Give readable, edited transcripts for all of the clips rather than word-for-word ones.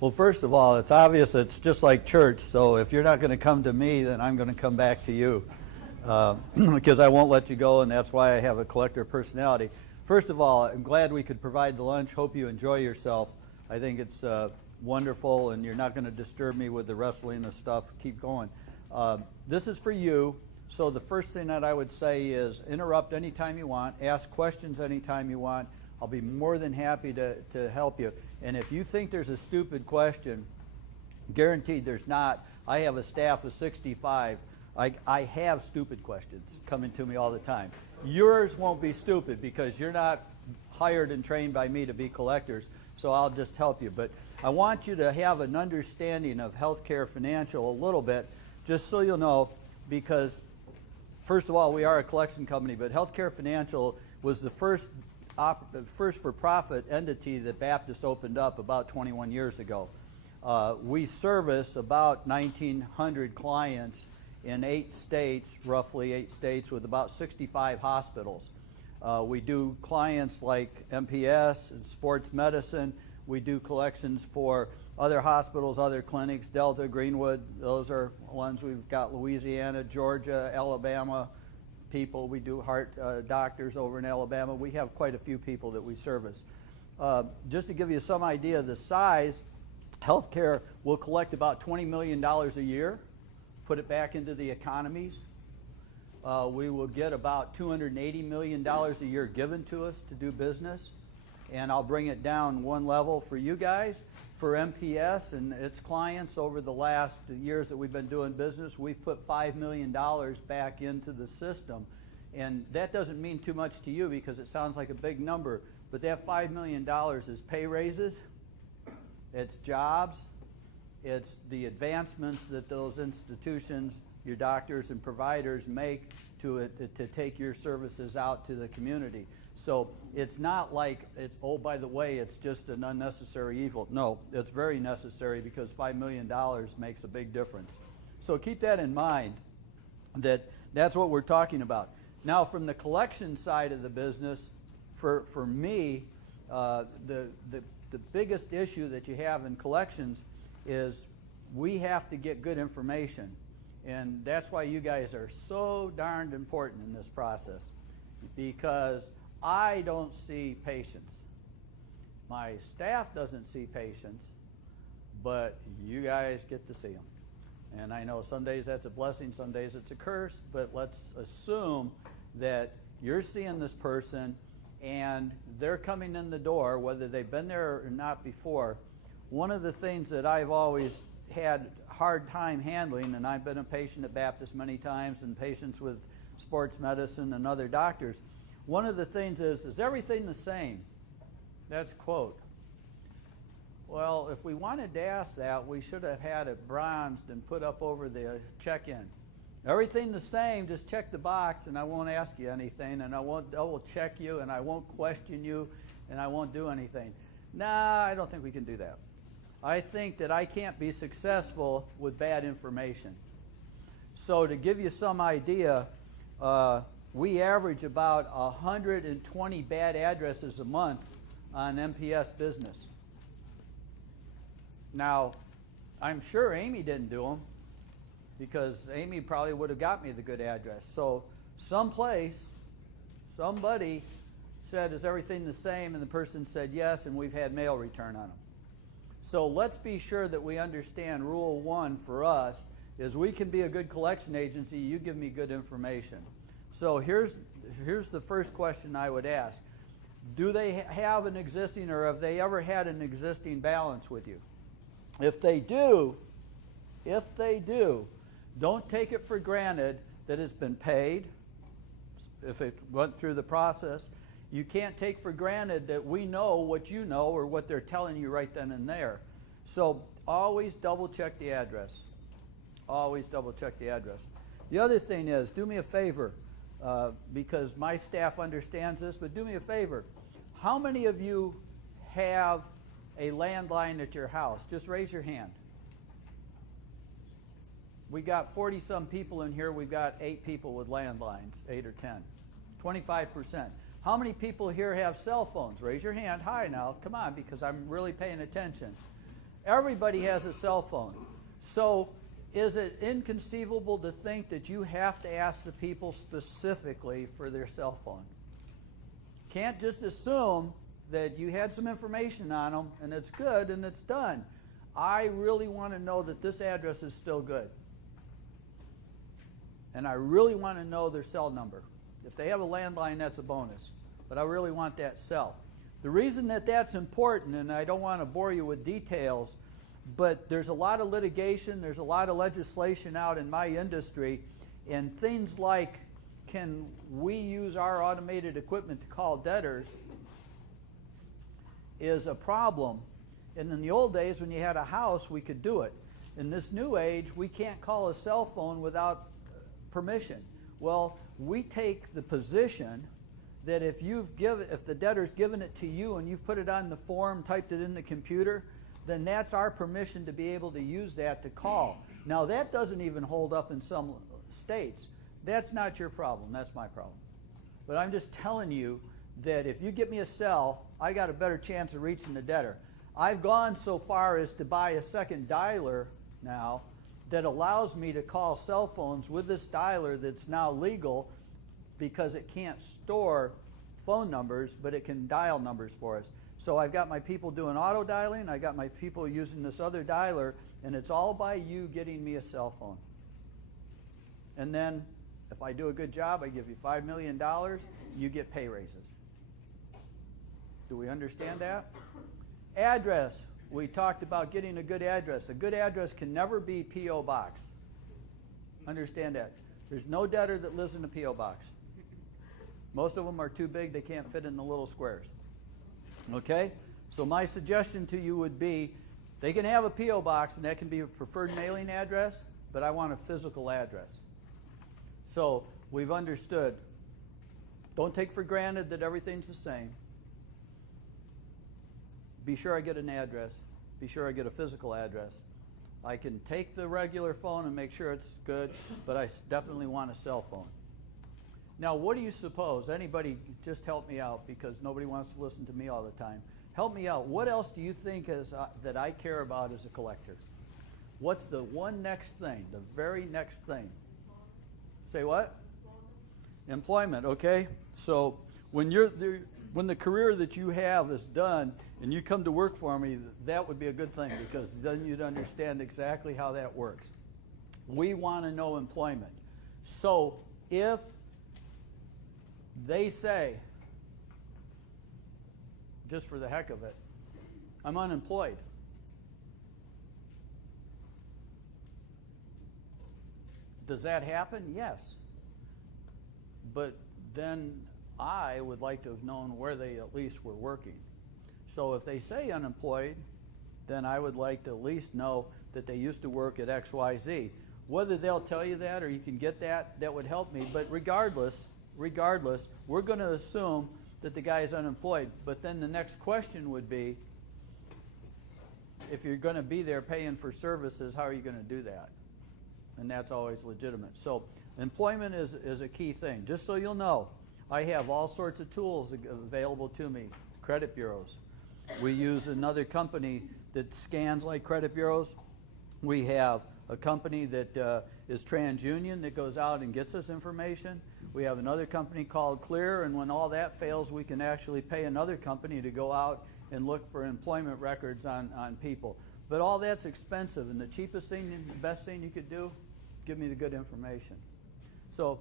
Well, first of all, it's obvious it's just like church, so if you're not going to come to me, then I'm going to come back to you because I won't let you go, and that's why I have a collector personality. First of all, I'm glad we could provide the lunch. Hope you enjoy yourself. I think it's wonderful, and you're not going to disturb me with the wrestling and stuff. Keep going. This is for you, so the first thing that I would say is interrupt anytime you want, ask questions anytime you want. I'll be more than happy to help you. And if you think there's a stupid question, guaranteed there's not. I have a staff of 65. I have stupid questions coming to me all the time. Yours won't be stupid because you're not hired and trained by me to be collectors, so I'll just help you. But I want you to have an understanding of healthcare financial a little bit, just so you'll know, because first of all, we are a collection company, but Healthcare Financial was the first for-profit entity that Baptist opened up about 21 years ago. We service about 1,900 clients in 8 states, roughly 8 states, with about 65 hospitals. We do clients like MPS and sports medicine. We do collections for other hospitals, other clinics, Delta, Greenwood. Those are ones we've got. Louisiana, Georgia, Alabama people. We do heart doctors over in Alabama. We have quite a few people that we service. Just to give you some idea of the size, healthcare will collect about $20 million a year, put it back into the economies. We will get about $280 million a year given to us to do business. And I'll bring it down one level for you guys. For MPS and its clients over the last years that we've been doing business, we've put $5 million back into the system. And that doesn't mean too much to you because it sounds like a big number, but that $5 million is pay raises, it's jobs, it's the advancements that those institutions, your doctors and providers make to take your services out to the community. So it's not like, oh, by the way, it's just an unnecessary evil. No, it's very necessary because $5 million makes a big difference. So keep that in mind, that's what we're talking about. Now, from the collection side of the business, for me, the biggest issue that you have in collections is we have to get good information. And that's why you guys are so darned important in this process, because I don't see patients. My staff doesn't see patients, but you guys get to see them. And I know some days that's a blessing, some days it's a curse, but let's assume that you're seeing this person and they're coming in the door, whether they've been there or not before. One of the things that I've always had a hard time handling, and I've been a patient at Baptist many times and patients with sports medicine and other doctors, one of the things is everything the same? That's quote. Well, if we wanted to ask that, we should have had it bronzed and put up over the check-in. Everything the same, just check the box and I won't ask you anything, and I will check you and I won't question you and I won't do anything. Nah, I don't think we can do that. I think that I can't be successful with bad information. So to give you some idea, we average about 120 bad addresses a month on MPS business. Now, I'm sure Amy didn't do them because Amy probably would have got me the good address. So someplace, somebody said, is everything the same? And the person said yes, and we've had mail return on them. So let's be sure that we understand rule 1 for us is we can be a good collection agency, you give me good information. So here's the first question I would ask. Do they have an existing, or have they ever had an existing balance with you? If they do, don't take it for granted that it's been paid. If it went through the process, you can't take for granted that we know what you know or what they're telling you right then and there. So always double check the address. Always double check the address. The other thing is, do me a favor, because my staff understands this, but do me a favor. How many of you have a landline at your house? Just raise your hand. We got 40-some people in here. We've got 8 people with landlines, 8 or 10. 25%. How many people here have cell phones? Raise your hand high now. Come on, because I'm really paying attention. Everybody has a cell phone. So is it inconceivable to think that you have to ask the people specifically for their cell phone? Can't just assume that you had some information on them and it's good and it's done. I really want to know that this address is still good. And I really want to know their cell number. If they have a landline, that's a bonus. But I really want that cell. The reason that that's important, and I don't want to bore you with details, but there's a lot of litigation, there's a lot of legislation out in my industry, and things like, can we use our automated equipment to call debtors, is a problem. And in the old days, when you had a house, we could do it. In this new age, we can't call a cell phone without permission. Well, we take the position that if the debtor's given it to you and you've put it on the form, typed it in the computer, then that's our permission to be able to use that to call. Now, that doesn't even hold up in some states. That's not your problem. That's my problem. But I'm just telling you that if you get me a cell, I got a better chance of reaching the debtor. I've gone so far as to buy a second dialer now that allows me to call cell phones with this dialer that's now legal, because it can't store phone numbers, but it can dial numbers for us. So I've got my people doing auto dialing, I got my people using this other dialer, and it's all by you getting me a cell phone. And then, if I do a good job, I give you $5 million, you get pay raises. Do we understand that? Address. We talked about getting a good address. A good address can never be P.O. Box. Understand that. There's no debtor that lives in a P.O. Box. Most of them are too big, they can't fit in the little squares. Okay? So my suggestion to you would be, they can have a P.O. Box, and that can be a preferred mailing address, but I want a physical address. So we've understood. Don't take for granted that everything's the same. Be sure I get an address. Be sure I get a physical address. I can take the regular phone and make sure it's good, but I definitely want a cell phone. Now, what do you suppose? Anybody, just help me out, because nobody wants to listen to me all the time. Help me out. What else do you think that I care about as a collector? What's the one next thing, the very next thing? Say what? Employment, okay? So when the career that you have is done and you come to work for me, that would be a good thing, because then you'd understand exactly how that works. We want to know employment. So if they say, just for the heck of it, I'm unemployed, does that happen? Yes. But then I would like to have known where they at least were working. So if they say unemployed, then I would like to at least know that they used to work at XYZ. Whether they'll tell you that or you can get that, that would help me. But regardless, we're going to assume that the guy is unemployed. But then the next question would be, if you're going to be there paying for services, how are you going to do that? And that's always legitimate. So employment is a key thing. Just so you'll know, I have all sorts of tools available to me. Credit bureaus. We use another company that scans like credit bureaus. We have a company that is TransUnion that goes out and gets us information. We have another company called Clear, and when all that fails, we can actually pay another company to go out and look for employment records on people. But all that's expensive, and the cheapest thing, the best thing you could do, give me the good information. So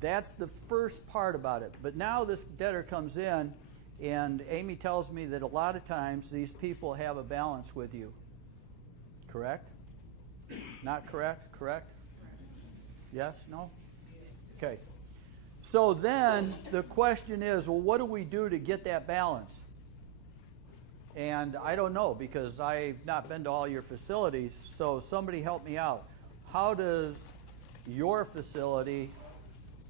that's the first part about it. But now this debtor comes in, and Amy tells me that a lot of times these people have a balance with you. Correct? Not correct? Correct? Yes? No? Okay. So then the question is, well, what do we do to get that balance? And I don't know, because I've not been to all your facilities, so somebody help me out. How does your facility,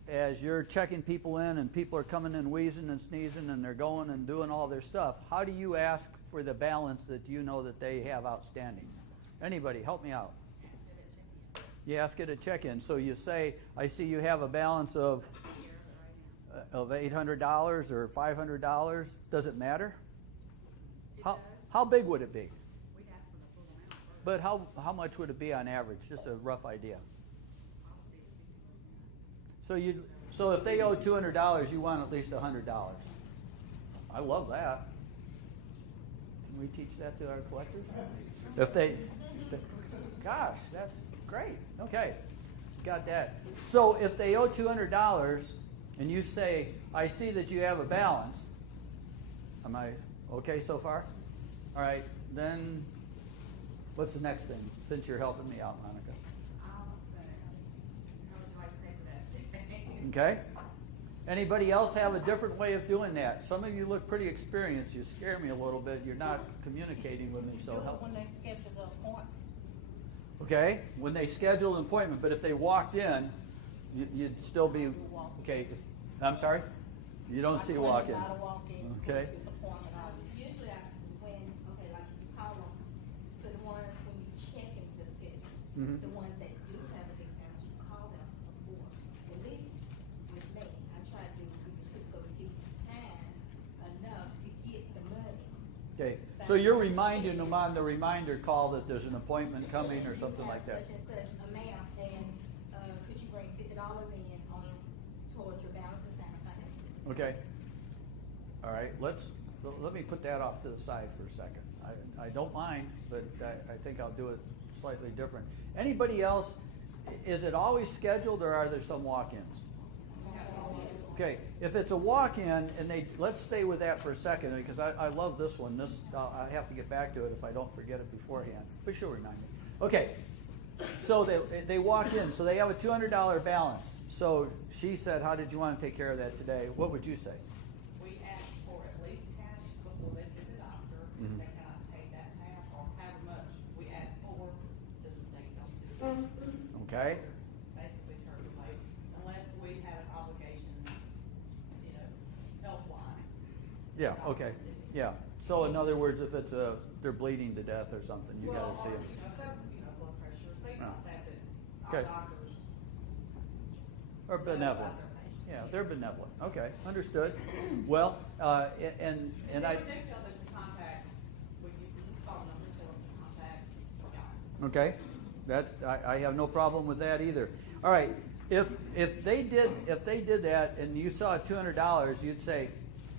as you're checking people in and people are coming in wheezing and sneezing and they're going and doing all their stuff, how do you ask for the balance that you know that they have outstanding? Anybody, help me out. You ask it at check-in. So you say, I see you have a balance of $800 or $500. Does it matter? How big would it be? We'd ask for the But how much would it be on average? Just a rough idea. So if they owe $200, you want at least $100. I love that. Can we teach that to our collectors? Gosh, that's great. Okay, got that. So if they owe $200 and you say, I see that you have a balance, am I okay so far? All right, then what's the next thing, since you're helping me out, Monica? Okay. Anybody else have a different way of doing that? Some of you look pretty experienced. You scare me a little bit. You're not communicating with me, so help. When they schedule the appointment. Okay, when they schedule an appointment, but if they walked in, you'd still be okay. I'm sorry, you don't see walk-in. Okay. Usually, like if you call them, for the ones when you check in the schedule, the ones that do have a big balance, you call them before. At least with me, I try to do it so to give you time enough to get the money. Okay, so you're reminding them on the reminder call that there's an appointment coming or something like that. Such and such amount, and could you bring $50 in towards your balance in Santa Fe? Okay. All right. Let me put that off to the side for a second. I don't mind, but I think I'll do it slightly different. Anybody else? Is it always scheduled, or are there some walk-ins? Okay, if it's a walk-in, and let's stay with that for a second, because I love this one. I have to get back to it if I don't forget it beforehand, but she'll remind me. Okay, so they walk in, so they have a $200 balance. So she said, how did you want to take care of that today? What would you say? We ask for at least half before they see the doctor. Mm-hmm. They cannot pay that half or however much we ask for, doesn't they don't see the doctor. Okay. Basically terminate, unless we have an obligation, health-wise. Yeah. Okay. Yeah. So in other words, if it's they're bleeding to death or something, you got to see them. If they're, blood pressure, things like that, our Okay. doctors. Or benevolent. Yeah, they're benevolent. Okay, understood. Well, and They I. would do tell them to contact, we give them the phone number, tell them to contact, Okay, I have no problem with that either. All right, if they did that and you saw $200, you'd say,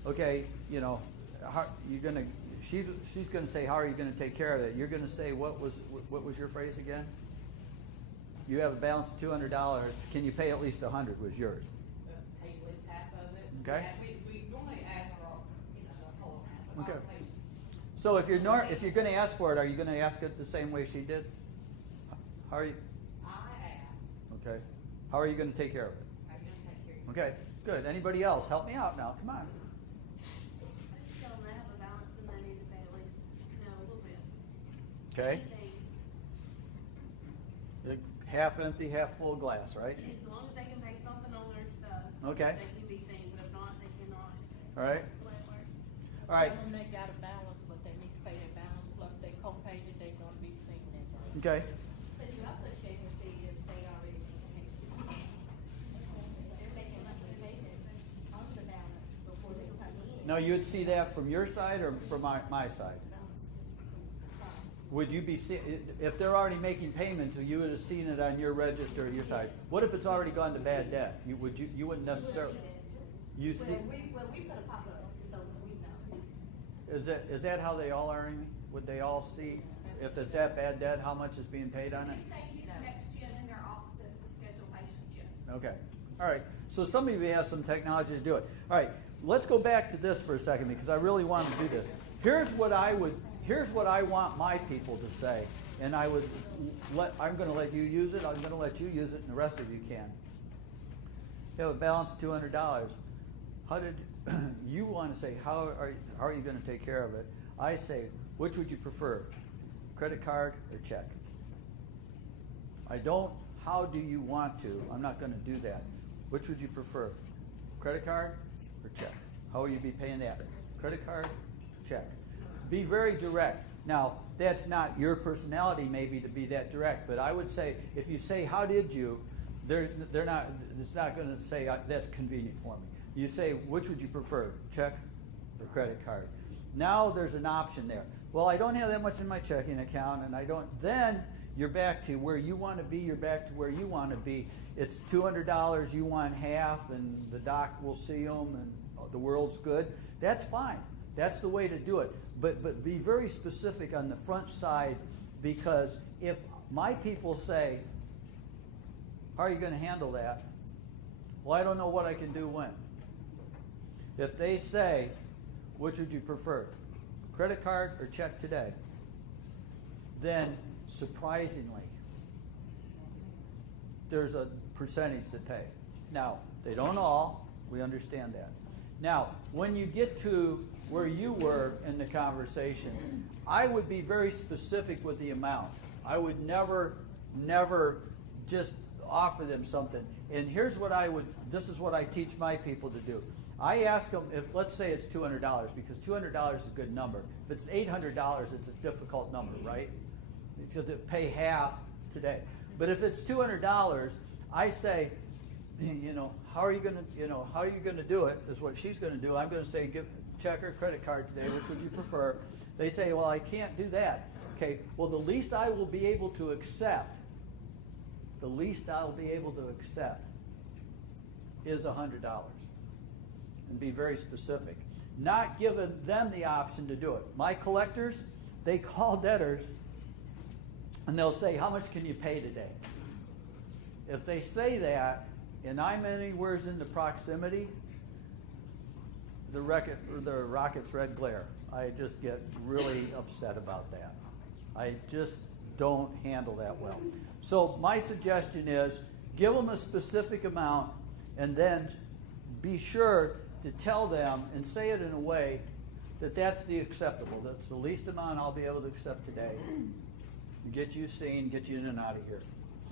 okay, how you gonna? She's gonna say, how are you gonna take care of it? You're gonna say, what was your phrase again? You have a balance of $200. Can you pay at least $100? Was yours? pay at least half of it. Okay. We normally ask for, the whole amount. Okay. So if you're going to ask for it, are you going to ask it the same way she did? How are you? I ask, Okay. How are you going to take care of it? I'm going to take care of you. Okay. Good. Anybody else? Help me out now. Come on. I just tell them they have a balance and they need to pay at least, a little bit. Okay. Anything. Half empty, half full glass, right? As long as they can pay something on their stuff. Okay. They can be seen, but if not, they cannot. All right. That's the way it works. All right. Tell them they got a balance, but they need to pay their balance, plus they co-paid it, they're gonna be seen as well. Okay. But you also check and see if they already paid. They're making monthly payments on the balance before they come in. Now you'd see that from your side or from my side? Would you be if they're already making payments, you would have seen it on your register or your side? What if it's already gone to bad debt? You wouldn't necessarily. You see? Well, we put a pop up so we know. Is that how they all are? Amy? Would they all see if it's at bad debt how much is being paid on it? They use next gen in their offices to schedule patients, yes. Okay. All right. So some of you have some technology to do it. All right. Let's go back to this for a second because I really want to do this. Here's what I want my people to say, and I'm going to let you use it. I'm going to let you use it, and the rest of you can. You have a balance of $200. How did you want to say? How are you going to take care of it? I say, which would you prefer, credit card or check? I don't. How do you want to? I'm not going to do that. Which would you prefer, credit card or check? How will you be paying that? Credit card, check. Be very direct. Now, that's not your personality maybe to be that direct, but I would say if you say, how did you, they're not, it's not going to say that's convenient for me. You say, which would you prefer, check or credit card? Now there's an option there. well, I don't have that much in my checking account, and I don't, then you're back to where you want to be, you're back to where you want to be. It's $200, you want half, and the doc will see them, and the world's good. That's fine. That's the way to do it. But be very specific on the front side, because if my people say, how are you going to handle that? Well, I don't know what I can do when. If they say, which would you prefer, credit card or check today? Then, surprisingly, there's a percentage that pay. Now, they don't all, we understand that. Now, when you get to where you were in the conversation, I would be very specific with the amount. I would never just offer them something. And here's what this is what I teach my people to do. I ask them, if let's say it's $200, because $200 is a good number. If it's $800, it's a difficult number, right? Because they pay half today. But if it's $200, I say, how are you going to do it? Is what she's going to do. I'm going to say, give check or credit card today. Which would you prefer? They say, well, I can't do that. Okay. Well, the least I will be able to accept. The least I will be able to accept is $100, and be very specific. Not giving them the option to do it. My collectors, they call debtors, and they'll say, how much can you pay today? If they say that, and I'm anywhere in the proximity, the rocket's red glare. I just get really upset about that. I just don't handle that well. So my suggestion is, give them a specific amount, and then be sure to tell them and say it in a way that that's the acceptable. That's the least amount I'll be able to accept today. Get you seen, get you in and out of here.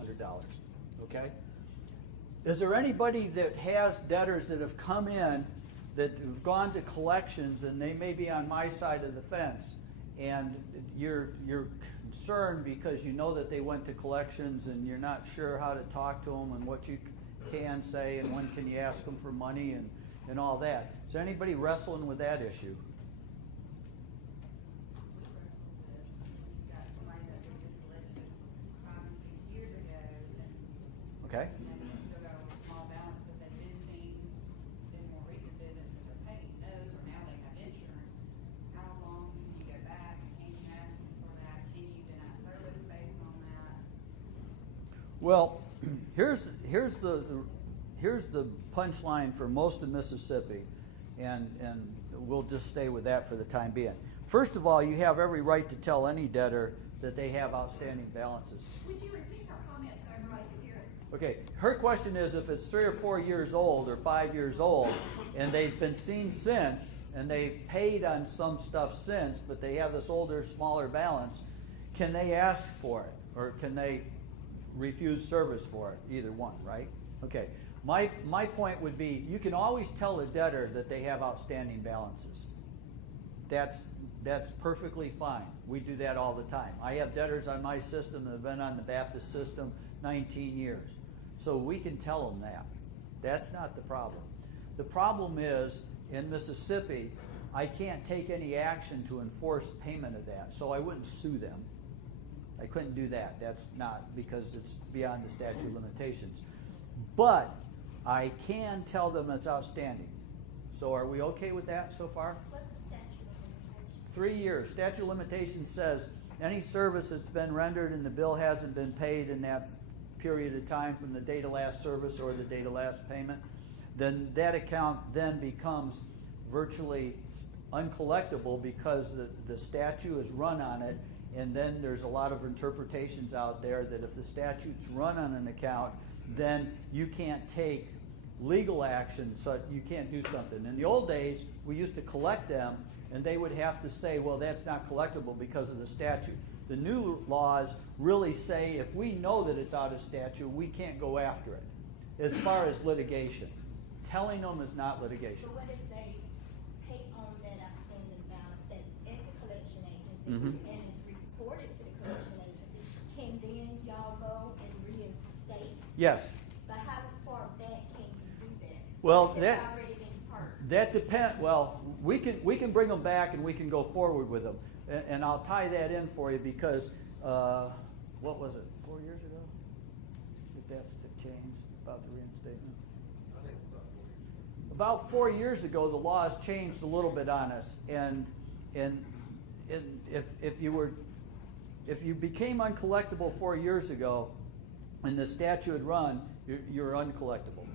$100. Okay? Is there anybody that has debtors that have come in that have gone to collections, and they may be on my side of the fence, and you're concerned because you know that they went to collections and you're not sure how to talk to them and what you can say and when can you ask them for money and all that? Is there anybody wrestling with that issue? Got somebody that was in collections 5 and 6 years ago, and Okay. they've still got a small balance, but they've been seen in more recent visits that they're paying those, or now they have insurance. How long can you go back? Can you ask them for that? Can you deny service based on that? Well, here's the punchline for most of Mississippi, and we'll just stay with that for the time being. First of all, you have every right to tell any debtor that they have outstanding balances. Would you repeat her comment so everybody can hear it? Okay, her question is, if it's 3 or 4 years old or 5 years old, and they've been seen since, and they've paid on some stuff since, but they have this older, smaller balance, can they ask for it, or can they refuse service for it? Either one, right? Okay. My point would be, you can always tell a debtor that they have outstanding balances. That's perfectly fine. We do that all the time. I have debtors on my system that have been on the Baptist system 19 years. So we can tell them that. That's not the problem. The problem is, in Mississippi, I can't take any action to enforce payment of that, so I wouldn't sue them. I couldn't do that. That's not, because it's beyond the statute of limitations. But I can tell them it's outstanding. So are we okay with that so far? What's the statute of limitations? 3 years. Statute of limitations says any service that's been rendered and the bill hasn't been paid in that period of time from the date of last service or the date of last payment, then that account then becomes virtually uncollectible, because the statute is run on it. And then there's a lot of interpretations out there that if the statute's run on an account, then you can't take legal action, so you can't do something. In the old days, we used to collect them, and they would have to say, well, that's not collectible because of the statute. The new laws really say, if we know that it's out of statute, we can't go after it. As far as litigation, telling them is not litigation. But what if they pay on that outstanding balance that's at the collection agency, Mhm. and it's reported to the collection agency? Can then y'all go and reinstate? Yes. But how far back can you do that? Well, If that- it's already been hurt. That depends. Well, we can bring them back and we can go forward with them. And I'll tie that in for you because, what was it, 4 years ago? Did that changed about the reinstatement? I think about 4 years ago. About 4 years ago, the laws changed a little bit on us, and if you became uncollectible 4 years ago, and the statute had run, you're uncollectible.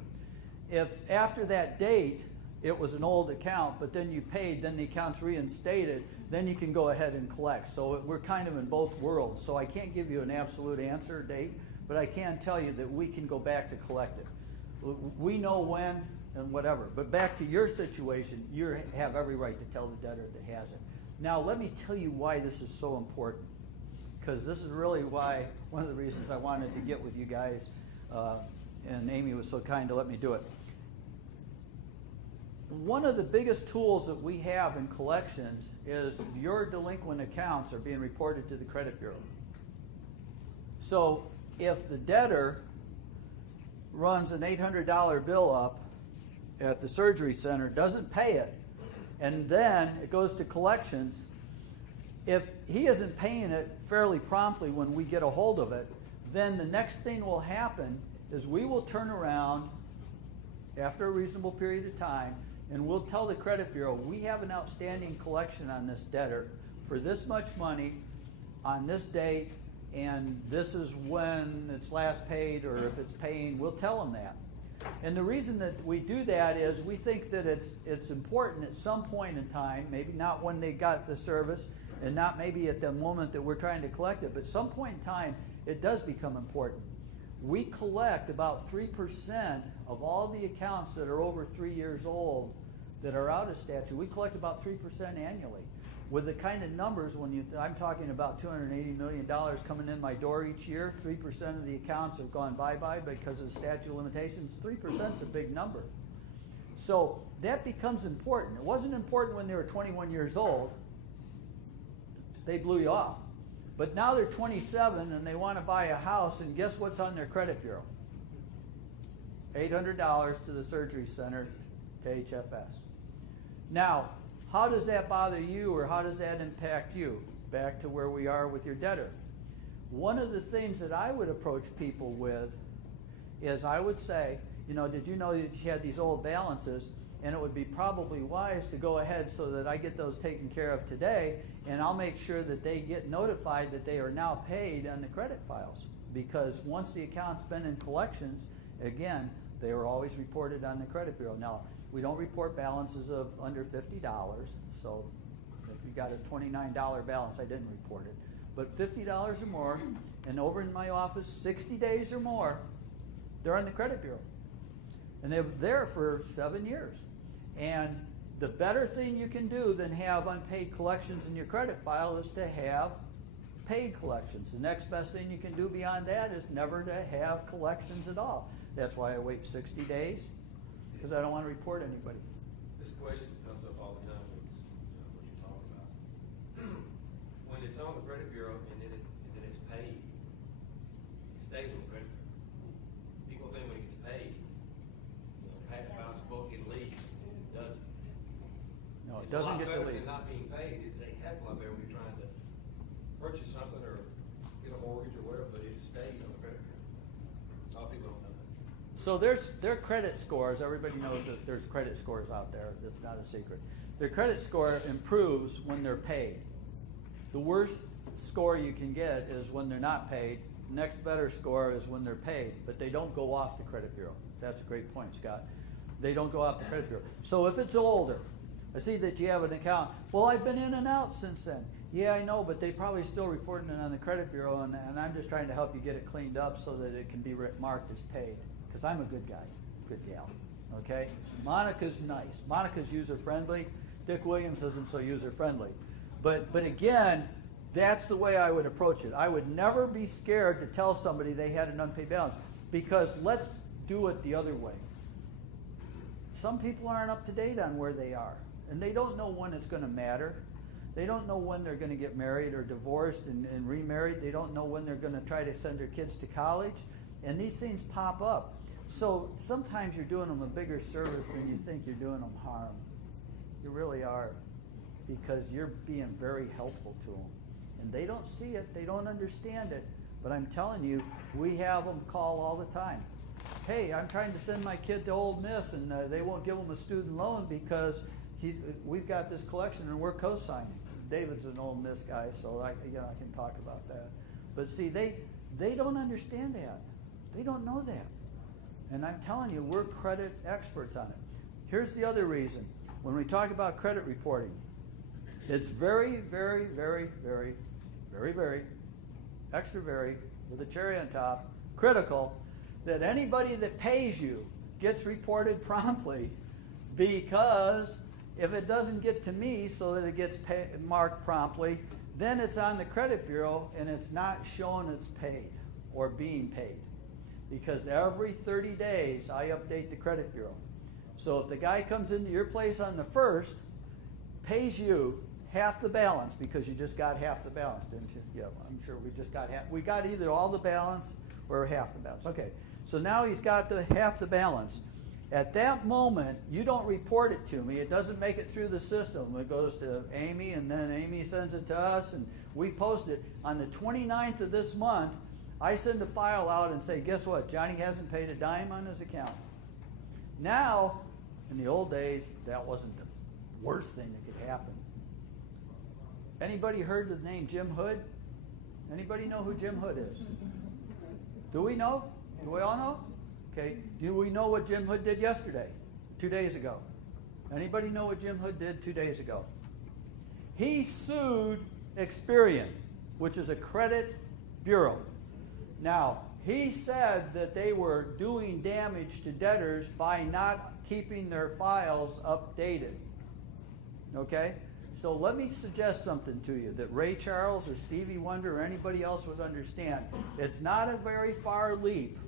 If after that date it was an old account, but then you paid, then the account's reinstated, then you can go ahead and collect. So we're kind of in both worlds. So I can't give you an absolute answer date, but I can tell you that we can go back to collect it. We know when and whatever. But back to your situation, you have every right to tell the debtor that has it. Now let me tell you why this is so important, because this is really why, one of the reasons I wanted to get with you guys, and Amy was so kind to let me do it. One of the biggest tools that we have in collections is your delinquent accounts are being reported to the credit bureau. So if the debtor runs an $800 bill up at the surgery center, doesn't pay it, and then it goes to collections, if he isn't paying it fairly promptly when we get a hold of it, then the next thing will happen is we will turn around after a reasonable period of time and we'll tell the credit bureau, we have an outstanding collection on this debtor for this much money on this date, and this is when it's last paid, or if it's paying, we'll tell them that. And the reason that we do that is we think that it's important at some point in time, maybe not when they got the service, and not maybe at the moment that we're trying to collect it, but some point in time, it does become important. We collect about 3% of all the accounts that are over 3 years old that are out of statute. We collect about 3% annually. With the kind of numbers, I'm talking about $280 million coming in my door each year, 3% of the accounts have gone bye-bye because of the statute of limitations. 3% is a big number. So that becomes important. It wasn't important when they were 21 years old. They blew you off. But now they're 27 and they want to buy a house, and guess what's on their credit bureau? $800 to the surgery center to HFS. Now, how does that bother you, or how does that impact you? Back to where we are with your debtor. One of the things that I would approach people with is I would say, did you know that you had these old balances? And it would be probably wise to go ahead so that I get those taken care of today, and I'll make sure that they get notified that they are now paid on the credit files. Because once the account's been in collections, again, they were always reported on the credit bureau. Now, we don't report balances of under $50, so if you got a $29 balance, I didn't report it. But $50 or more, and over in my office, 60 days or more, they're on the credit bureau. And they were there for 7 years. And the better thing you can do than have unpaid collections in your credit file is to have paid collections. The next best thing you can do beyond that is never to have collections at all. That's why I wait 60 days, because I don't want to report anybody. This question comes up all the time when what you talk about. When it's on the credit bureau and then it's paid, it stays on the credit bureau. People think when it gets paid, pay it, bounce the book, it leaves, and it doesn't. No, it doesn't get It's a lot better deleted. than not being paid. It's a heck of a lot better when you're trying to purchase something or get a mortgage or whatever, but it stays on the credit bureau. A lot of people don't know that. So their credit scores, everybody knows that there's credit scores out there. That's not a secret. Their credit score improves when they're paid. The worst score you can get is when they're not paid. Next better score is when they're paid, but they don't go off the credit bureau. That's a great point, Scott. They don't go off the credit bureau. So if it's older, I see that you have an account. Well, I've been in and out since then. Yeah, I know, but they probably still reporting it on the credit bureau, and I'm just trying to help you get it cleaned up so that it can be marked as paid. Because I'm a good guy, good gal. Okay? Monica's nice. Monica's user-friendly. Dick Williams isn't so user-friendly. But again, that's the way I would approach it. I would never be scared to tell somebody they had an unpaid balance, because let's do it the other way. Some people aren't up to date on where they are, and they don't know when it's going to matter. They don't know when they're going to get married or divorced and remarried. They don't know when they're going to try to send their kids to college, and these things pop up. So sometimes you're doing them a bigger service than you think you're doing them harm. You really are. because you're being very helpful to them. And they don't see it, they don't understand it, but I'm telling you, we have them call all the time. Hey, I'm trying to send my kid to Ole Miss, and they won't give him a student loan because we've got this collection and we're co-signing. David's an Ole Miss guy, so I can talk about that. But see, they don't understand that. They don't know that. And I'm telling you, we're credit experts on it. Here's the other reason. When we talk about credit reporting, it's very, very, very, very, very, very, extra very, with a cherry on top, critical that anybody that pays you gets reported promptly, because if it doesn't get to me so that it gets marked promptly, then it's on the credit bureau and it's not showing it's paid or being paid. Because every 30 days I update the credit bureau. So if the guy comes into your place on the 1st, pays you half the balance, because you just got half the balance, didn't you? Yeah, I'm sure we just got half. We got either all the balance or half the balance. Okay, so now he's got the half the balance. At that moment, you don't report it to me. It doesn't make it through the system. It goes to Amy, and then Amy sends it to us, and we post it. On the 29th of this month, I send a file out and say, guess what? Johnny hasn't paid a dime on his account. Now, in the old days, that wasn't the worst thing that could happen. Anybody heard the name Jim Hood? Anybody know who Jim Hood is? Do we know? Do we all know? Okay. Do we know what Jim Hood did yesterday? 2 days ago. Anybody know what Jim Hood did 2 days ago? He sued Experian, which is a credit bureau. Now, he said that they were doing damage to debtors by not keeping their files updated. Okay? So let me suggest something to you that Ray Charles or Stevie Wonder or anybody else would understand. It's not a very far leap.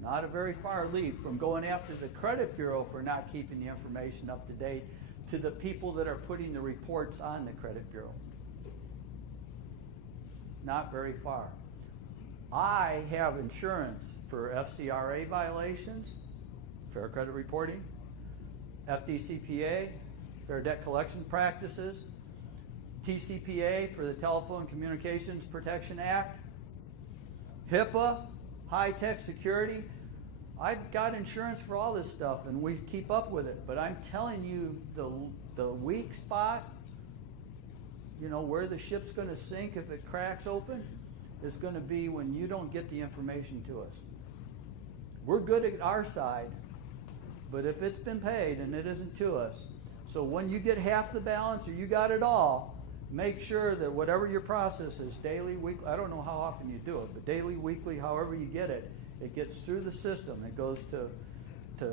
Not a very far leap from going after the credit bureau for not keeping the information up to date to the people that are putting the reports on the credit bureau. Not very far. I have insurance for FCRA violations, Fair Credit Reporting, FDCPA, Fair Debt Collection Practices, TCPA for the Telephone Communications Protection Act, HIPAA, high-tech security. I've got insurance for all this stuff, and we keep up with it. But I'm telling you, the weak spot, you know, where the ship's going to sink if it cracks open, is going to be when you don't get the information to us. We're good at our side, but if it's been paid and it isn't to us, so when you get half the balance or you got it all, make sure that whatever your process is, daily, weekly, I don't know how often you do it, but daily, weekly, however you get it, it gets through the system. It goes to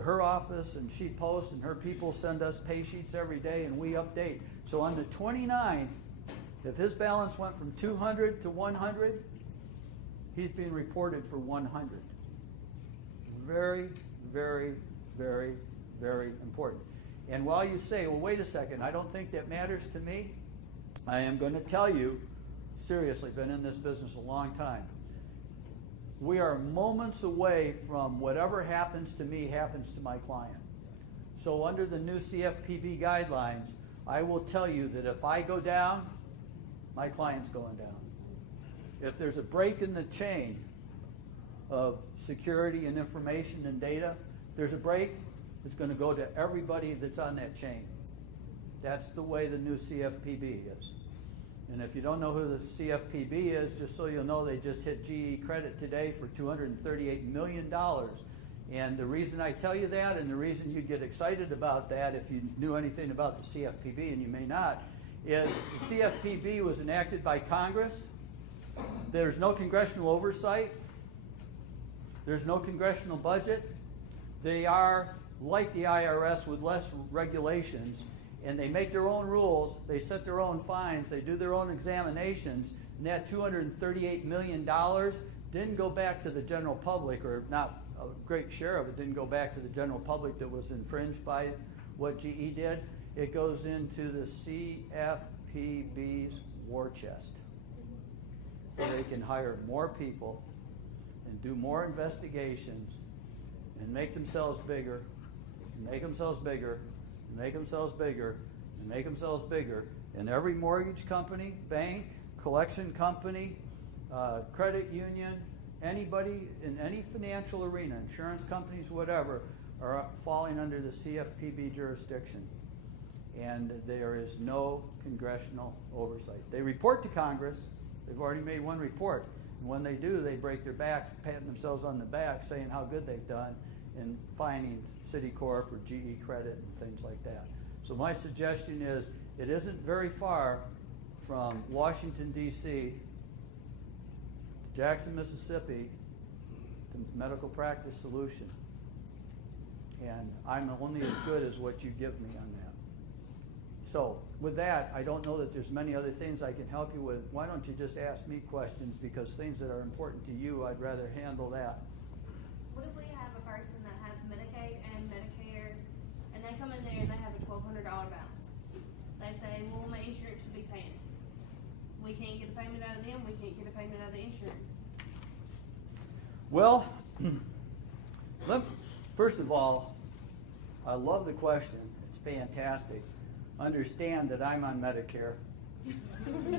her office, and she posts, and her people send us pay sheets every day, and we update. So on the 29th, if his balance went from 200 to 100, he's being reported for 100. Very, very, very, very important. And while you say, well, wait a second, I don't think that matters to me, I am going to tell you, seriously, been in this business a long time, we are moments away from whatever happens to me happens to my client. So under the new CFPB guidelines, I will tell you that if I go down, my client's going down. If there's a break in the chain of security and information and data, if there's a break, it's going to go to everybody that's on that chain. That's the way the new CFPB is. And if you don't know who the CFPB is, just so you'll know, they just hit GE Credit today for $238 million. And the reason I tell you that, and the reason you get excited about that if you knew anything about the CFPB, and you may not, is the CFPB was enacted by Congress. There's no congressional oversight. There's no congressional budget. They are like the IRS with less regulations, and they make their own rules, they set their own fines, they do their own examinations, and that $238 million didn't go back to the general public, or not a great share of it didn't go back to the general public that was infringed by what GE did. It goes into the CFPB's war chest, so they can hire more people and do more investigations and make themselves bigger, and make themselves bigger, and make themselves bigger, and make themselves bigger. And every mortgage company, bank, collection company, credit union, anybody in any financial arena, insurance companies, whatever, are falling under the CFPB jurisdiction. And there is no congressional oversight. They report to Congress. They've already made one report. And when they do, they break their backs, patting themselves on the back, saying how good they've done in fining Citicorp or GE Credit and things like that. So my suggestion is, it isn't very far from Washington, D.C., Jackson, Mississippi, to Medical Practice Solution. And I'm only as good as what you give me on that. So with that, I don't know that there's many other things I can help you with. Why don't you just ask me questions, because things that are important to you, I'd rather handle that. What if we have a person that has Medicaid and Medicare, and they come in there and they have a $1,200 balance? They say, well, my insurance should be paying it. We can't get a payment out of them, we can't get a payment out of the insurance. Well, first of all, I love the question. It's fantastic. Understand that I'm on Medicare.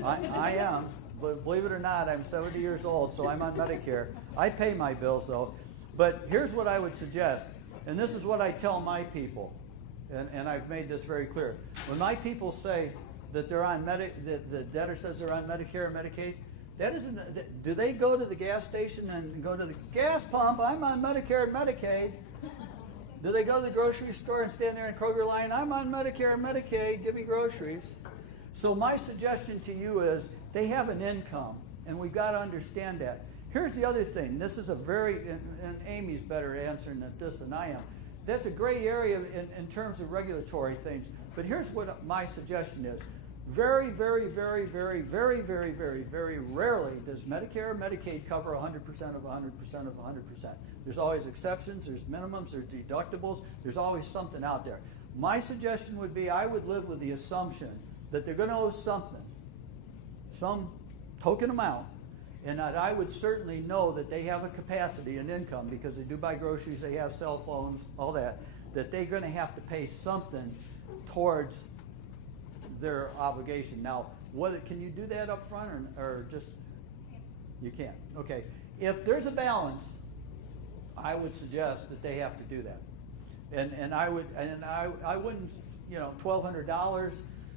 I am. But believe it or not, I'm 70 years old, so I'm on Medicare. I pay my bills, though. But here's what I would suggest, and this is what I tell my people, and I've made this very clear. When my people say that they're on the debtor says they're on Medicare or Medicaid, that isn't. Do they go to the gas station and go to the gas pump? I'm on Medicare and Medicaid. Do they go to the grocery store and stand there in Kroger line? I'm on Medicare and Medicaid. Give me groceries. So my suggestion to you is they have an income, and we've got to understand that. Here's the other thing. This is a and Amy's better answering this than I am. That's a gray area in terms of regulatory things. But here's what my suggestion is. Very, very, very, very, very, very, very, very rarely does Medicare or Medicaid cover 100% of 100% of 100%. There's always exceptions, there's minimums, there's deductibles, there's always something out there. My suggestion would be I would live with the assumption that they're going to owe something, some token amount, and that I would certainly know that they have a capacity and income, because they do buy groceries, they have cell phones, all that they're going to have to pay something towards their obligation. Now, whether can you do that up front or just you can't? Okay. If there's a balance, I would suggest that they have to do that. And I wouldn't, $1,200.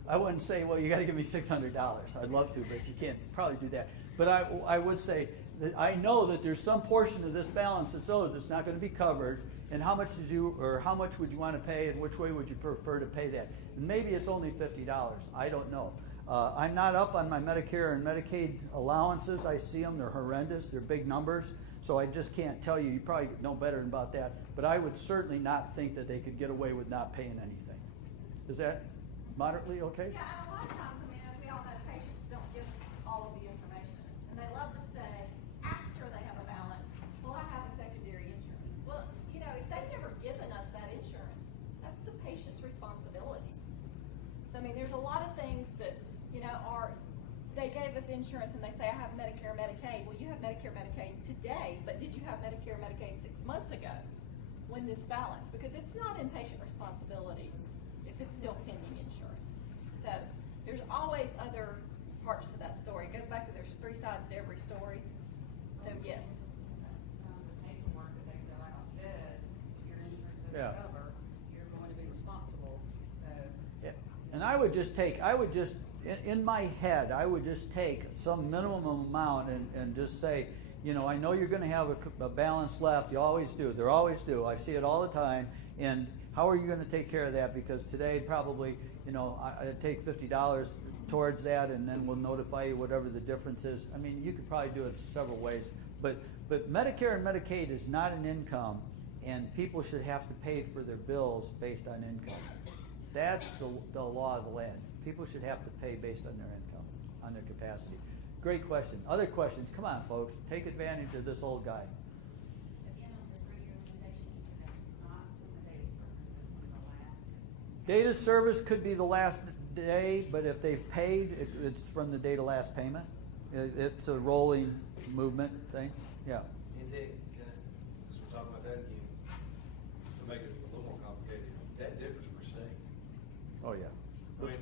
I wouldn't say, well, you got to give me $600. I'd love to, but you can't probably do that. But I would say that I know that there's some portion of this balance that's owed that's not going to be covered. And how much would you want to pay, and which way would you prefer to pay that? And maybe it's only $50. I don't know. I'm not up on my Medicare and Medicaid allowances. I see them; they're horrendous. They're big numbers, so I just can't tell you. You probably know better about that. But I would certainly not think that they could get away with not paying anything. Is that moderately okay? Yeah, and a lot of times, as we all know, patients don't give us all of the information. And they love to say, after they have a balance, well, I have a secondary insurance. Well, if they've never given us that insurance, that's the patient's responsibility. So, there's a lot of things that, they gave us insurance and they say, I have Medicare, Medicaid. Well, you have Medicare, Medicaid today, but did you have Medicare, Medicaid 6 months ago when this balance? Because it's not inpatient responsibility if it's still pending insurance. So there's always other parts to that story. It goes back to there's 3 sides to every story. So yes. The paperwork that they fill out says your insurance doesn't Yeah. cover, you're going to be responsible. So Yeah. And I would just in my head, I would just take some minimum amount and just say, I know you're going to have a balance left. You always do. They always do. I see it all the time. And how are you going to take care of that? Because today probably, I take $50 towards that, and then we'll notify you whatever the difference is. You could probably do it several ways. But Medicare and Medicaid is not an income, and people should have to pay for their bills based on income. That's the law of the land. People should have to pay based on their income, on their capacity. Great question. Other questions? Come on, folks. Take advantage of this old guy. again, on the 3-year limitation, that's not from the data service, that's one of the last. Data service could be the last day, but if they've paid, it's from the date of last payment. It's a rolling movement thing. Yeah. And then, since we're talking about that again, to make it a little more complicated, that differs per state. Oh, yeah. I mean,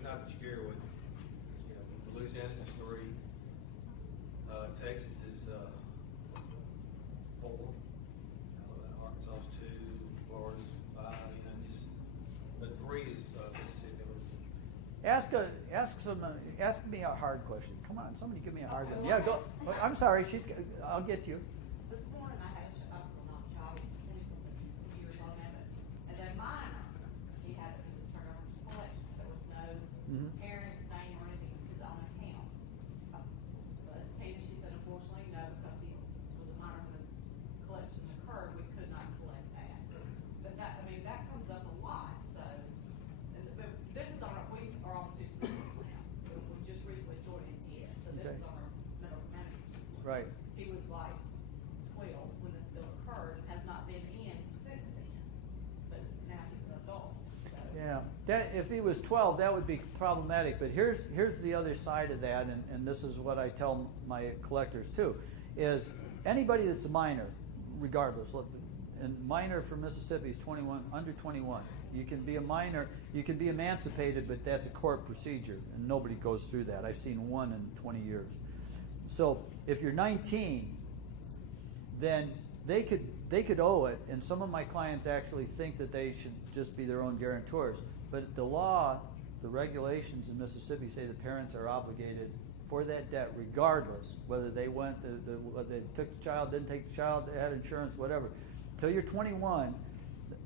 Ask me a hard question. Come on, somebody give me a hard one. Yeah, go. I'm sorry. I'll get you. This morning I had a child, he's 20-something years old now, but as a minor, he was turned over to collections. There was no Mhm. parent name or anything, it was his own account. But Tina, she said unfortunately, no, because he was a minor when the collection occurred, we could not collect that. But that comes up a lot, so, but this is we are on two systems now. We just recently joined NPS, so this Okay. is on our medical manager system. Right. He was like 12 when this bill occurred, and has not been in since then, but now he's an adult, so. Yeah, if he was 12, that would be problematic. But here's the other side of that, and this is what I tell my collectors too, is anybody that's a minor, regardless, and minor for Mississippi is 21, under 21. You can be a minor, you can be emancipated, but that's a court procedure, and nobody goes through that. I've seen one in 20 years. So if you're 19, then they could owe it, and some of my clients actually think that they should just be their own guarantors. But the law, the regulations in Mississippi say the parents are obligated for that debt regardless, whether they whether they took the child, didn't take the child, they had insurance, whatever. Till you're 21,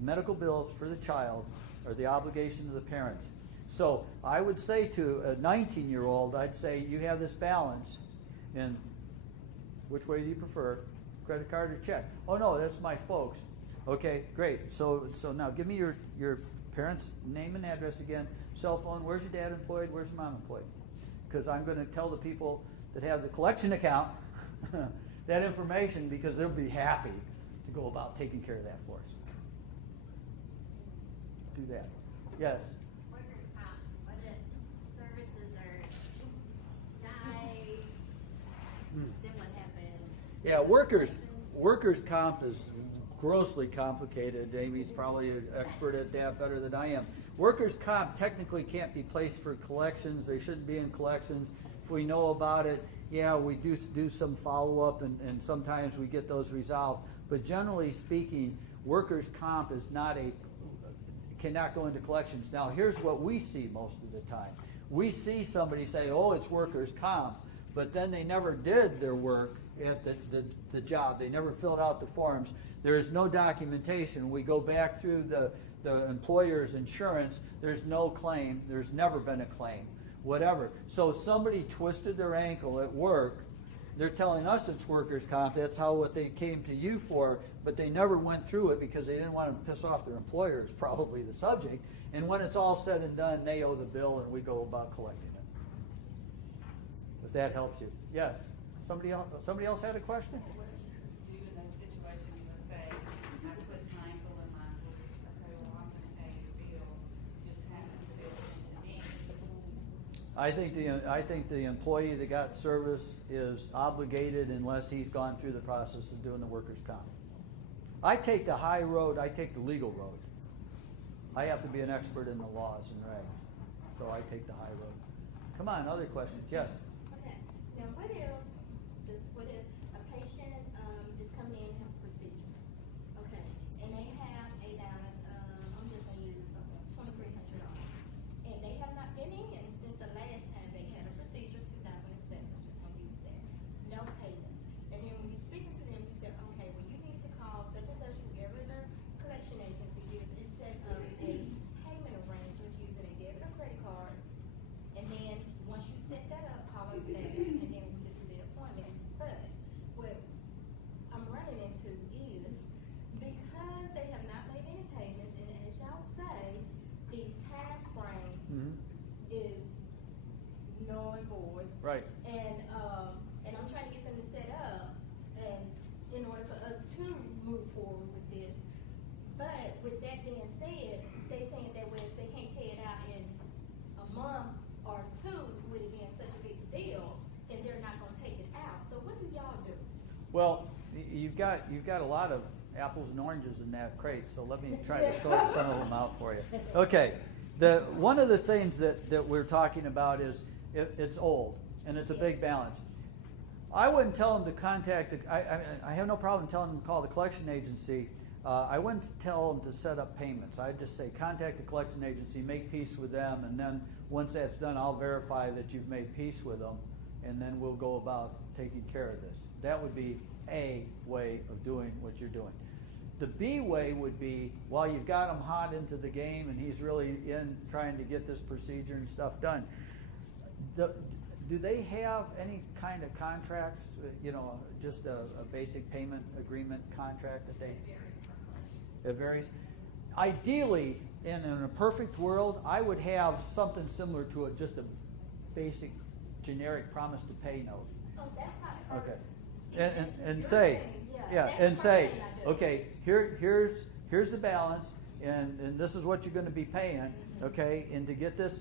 medical bills for the child are the obligation of the parents. So I would say to a 19-year-old, I'd say you have this balance, and which way do you prefer, credit card or check? Oh no, that's my folks. Okay, great. So now give me your parents' name and address again, cell phone, where's your dad employed, where's your mom employed? Because I'm going to tell the people that have the collection account that information, because they'll be happy to go about taking care of that for us. Do that. Yes? Workers' comp, what if services are died, then what happens? Yeah, workers' comp is grossly complicated. Amy's probably an expert at that better than I am. Workers' comp technically can't be placed for collections. They shouldn't be in collections. If we know about it, yeah, we do some follow-up, and sometimes we get those resolved. But generally speaking, workers' comp is cannot go into collections. Now, here's what we see most of the time. We see somebody say, oh, it's workers' comp, but then they never did their work at the job. They never filled out the forms. There is no documentation. We go back through the employer's insurance. There's no claim. There's never been a claim, whatever. So somebody twisted their ankle at work. They're telling us it's workers' comp. That's what they came to you for, but they never went through it because they didn't want to piss off their employer, is probably the subject. And when it's all said and done, they owe the bill, and we go about collecting it. If that helps you. Yes? Somebody else had a question? What do you do in those situations, let's say, I twist my ankle and my employer says, okay, well, I'm gonna pay your bill, just have the bill sent to me. I think the employee that got service is obligated unless he's gone through the process of doing the workers' comp. I take the high road, I take the legal road. I have to be an expert in the laws and regs, so I take the high road. Come on, other questions? Yes? Okay, now what if a patient, is coming in and have a procedure, okay, and they have a balance of, I'm just gonna use something, $2,300, and they have not been in since the last time they had a procedure, 2007, I'm just gonna use that, no payments. And then when you're speaking to them, you say, okay, well, you need to call such and such, whoever the collection agency is, and set up a payment arrangement using a debit or credit card. And then, once you set that up, call us back, and then we can do the appointment. But, what I'm running into is, because they have not made any payments, and as y'all say, the time frame Mm-hmm. is null and void. Right. And I'm trying to get them to set up, and in order for us to move forward with this. But with that being said, they saying that if they can't pay it out in a month or two, with it being such a big deal, and they're not gonna take it out. So what do y'all do? Well, you've got a lot of apples and oranges in that crate, so let me try to sort some of them out for you. Okay, one of the things that we're talking about is it's old, and it's a big balance. I wouldn't tell them to contact I have no problem telling them to call the collection agency. I wouldn't tell them to set up payments. I'd just say contact the collection agency, make peace with them, and then once that's done, I'll verify that you've made peace with them, and then we'll go about taking care of this. That would be A way of doing what you're doing. The B way would be, while you've got him hot into the game and he's really in trying to get this procedure and stuff done, do they have any kind of contracts, just a basic payment agreement contract that they? It varies per collection. It varies. Ideally, in a perfect world, I would have something similar to just a basic generic promise to pay note. Oh, that's my Okay. first. And You're say, saying, yeah, that's and the say, first thing I do. okay, here's the balance, and this is what you're gonna be paying, okay? And to get this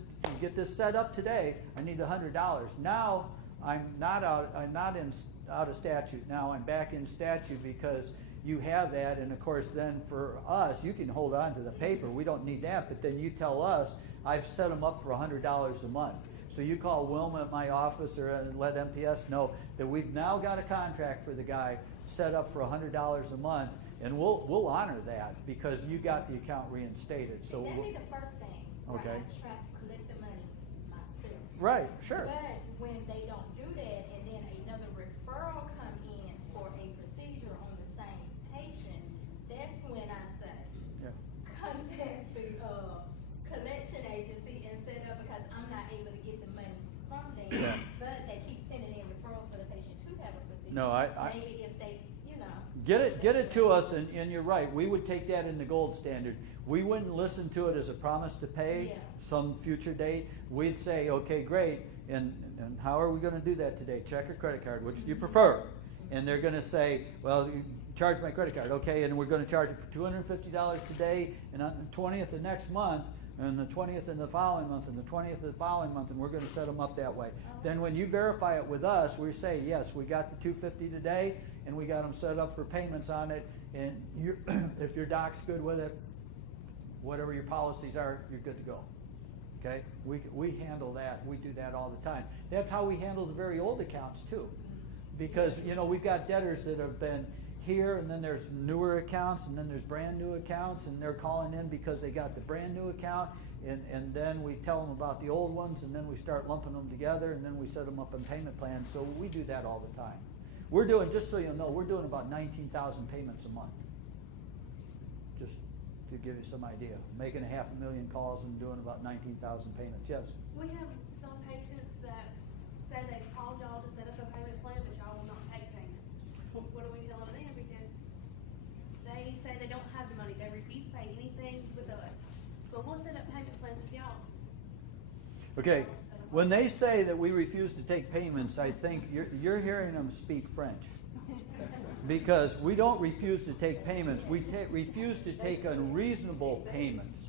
set up today, I need $100. Now, I'm not out of statute. Now I'm back in statute because you have that, and of course then for us, you can hold on to the paper. We don't need that, but then you tell us, I've set them up for $100 a month. So you call Wilma at my office or let MPS know that we've now got a contract for the guy set up for $100 a month, and we'll honor that because you got the account reinstated. So That'd be the first thing. Where Okay. I try to collect the money myself. right, sure. But when they don't do that, and then another referral come in for a procedure on the same patient, that's when I say, Yeah. contact the collection agency and set up, because I'm not able to get the money from them. Yeah. But they keep sending in referrals for the patient to have a procedure. No, I Maybe if they, get it to us, and you're right. We would take that in the gold standard. We wouldn't listen to it as a promise to pay Yeah. some future date. We'd say, okay, great, and how are we going to do that today? Check or credit card? Which do you prefer? And they're going to say, well, you charge my credit card, okay, and we're going to charge you for $250 today, and on the 20th of next month, and the 20th in the following month, and the 20th of the following month, and we're going to set them up that way. Then when you verify it with us, we say, yes, we got the $250 today, and we got them set up for payments on it, and if your doc's good with it, whatever your policies are, you're good to go. Okay? We handle that. We do that all the time. That's how we handle the very old accounts too. Because, we've got debtors that have been here, and then there's newer accounts, and then there's brand new accounts, and they're calling in because they got the brand new account, and then we tell them about the old ones, and then we start lumping them together, and then we set them up in payment plans. So we do that all the time. We're doing, just so you know, we're doing about 19,000 payments a month. Just to give you some idea. Making 500,000 calls and doing about 19,000 payments. Yes? We have some patients that say they called y'all to set up a payment plan, but y'all will not take payments. What do we tell them then? Because they say they don't have the money, they refuse to pay anything with us. But we'll set up payment plans with y'all. Okay. When they say that we refuse to take payments, I think you're hearing them speak French. Because we don't refuse to take payments. We refuse to take unreasonable payments.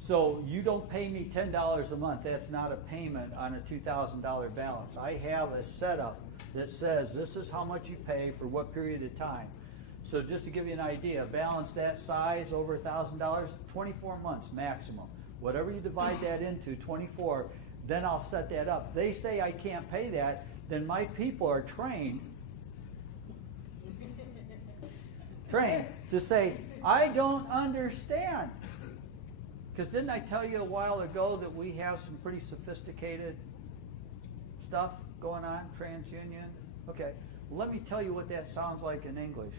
So you don't pay me $10 a month. That's not a payment on a $2,000 balance. I have a setup that says this is how much you pay for what period of time. So just to give you an idea, balance that size over $1,000, 24 months maximum. Whatever you divide that into, 24, then I'll set that up. They say I can't pay that, then my people are trained to say, I don't understand. Because didn't I tell you a while ago that we have some pretty sophisticated stuff going on, TransUnion? Okay, well, let me tell you what that sounds like in English.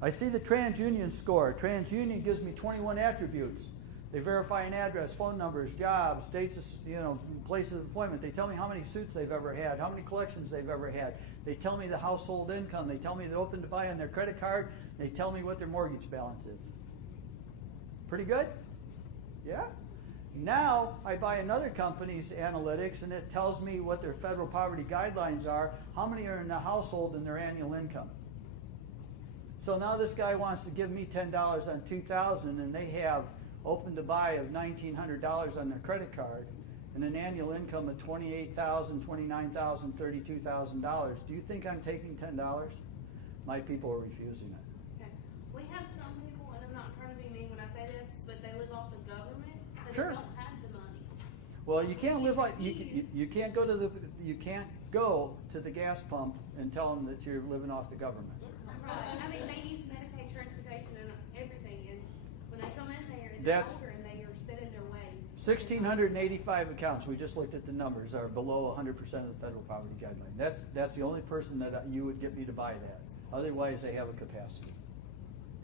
I see the TransUnion score. TransUnion gives me 21 attributes. They verify an address, phone numbers, jobs, dates, places of employment. They tell me how many suits they've ever had, how many collections they've ever had. They tell me the household income. They tell me they're open to buy on their credit card. They tell me what their mortgage balance is. Pretty good? Yeah? Now I buy another company's analytics, and it tells me what their federal poverty guidelines are, how many are in the household, and their annual income. So now this guy wants to give me $10 on $2,000, and they have open to buy of $1,900 on their credit card, and an annual income of $28,000, $29,000, $32,000. Do you think I'm taking $10? My people are refusing it. Okay. We have some people, and I'm not trying to be mean when I say this, but they live off the government, so Sure. they don't have the money. Well, you can't live like you can't go to the gas pump and tell them that you're living off the government. Right. I mean, they use Medicaid transportation and been That's- longer and they are set in their ways. 1,685 accounts, we just looked at the numbers, are below 100% of the federal poverty guideline. That's the only person that you would get me to buy that. Otherwise, they have a capacity.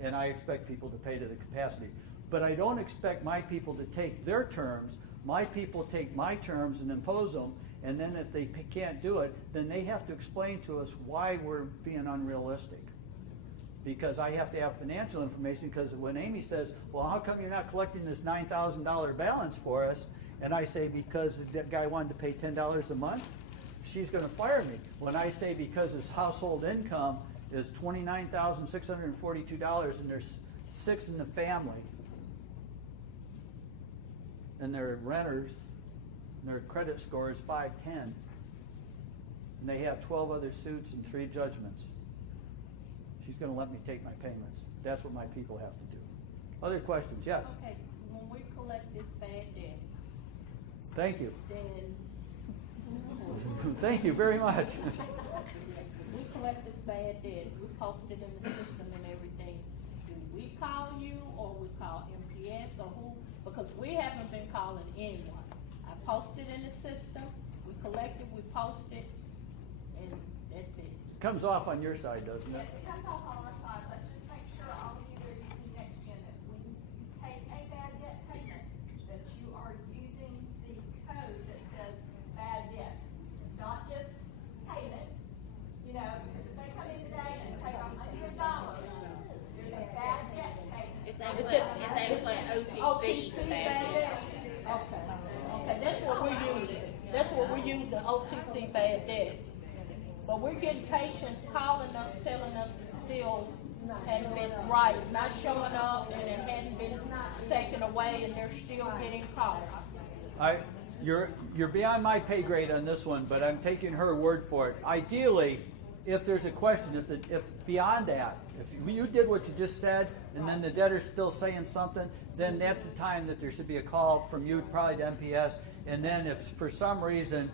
And I expect people to pay to the capacity. But I don't expect my people to take their terms. My people take my terms and impose them, and then if they can't do it, then they have to explain to us why we're being unrealistic. Because I have to have financial information, because when Amy says, well, how come you're not collecting this $9,000 balance for us? And I say, because that guy wanted to pay $10 a month, she's gonna fire me. When I say because his household income is $29,642 and there's 6 in the family, and they're renters, and their credit score is 510, and they have 12 other suits and 3 judgments, she's going to let me take my payments. That's what my people have to do. Other questions? Yes. Okay, when we collect this bad debt, Thank you. then Thank you very much. we collect this bad debt, we post it in the system and everything. Do we call you or we call MPS or who? Because we haven't been calling anyone. I post it in the system, we collect it, we post it, and that's it. Comes off on your side, doesn't it? Yes, it comes off on our side, but just make sure all of you that are using NextGen that when you take a bad debt payment, that you are using the code that says bad debt, not just payment. You know, because if they come in today and pay $100, there's a bad debt payment. It's actually OTC bad debt. Okay, okay, that's what we're using. That's what we're using, OTC bad debt. But we're getting patients calling us, telling us it still hadn't been right, not showing up, and it hadn't been taken away, and they're still getting calls. You're beyond my pay grade on this one, but I'm taking her word for it. Ideally, if there's a question, if beyond that, if you did what you just said, and then the debtor's still saying something, then that's the time that there should be a call from you, probably to MPS. And then if for some reason